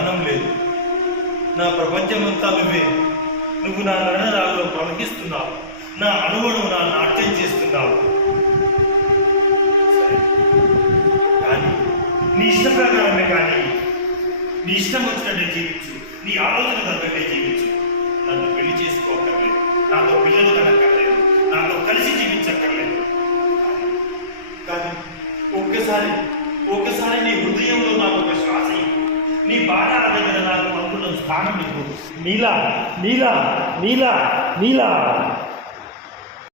జ్ఞానం లేదు. నా ప్రపంచమంతా నువ్వే. నువ్వు నా నడనరాల్లో ప్రవహిస్తున్నావు. నా అణువును నా నాట్యం చేస్తున్నావు. సరే, కానీ నీ ఇష్ట ప్రకారమే. కానీ నీ ఇష్టం వచ్చినట్టే జీవించు. నీ ఆలోచన తగ్గట్టే జీవించు. నన్ను పెళ్లి చేసుకోకర్లేదు, నాతో పిల్లలు కనక్కర్లేదు, నాతో కలిసి జీవించక్కర్లేదు. కానీ ఒక్కసారి నీ హృదయంలో నాకు ఒక శ్వాస ఇవ్వు. నీ బాణాల దగ్గర నాకు అనుకున్న స్థానం ఇవ్వు. నీలా నీలా నీలా నీలా.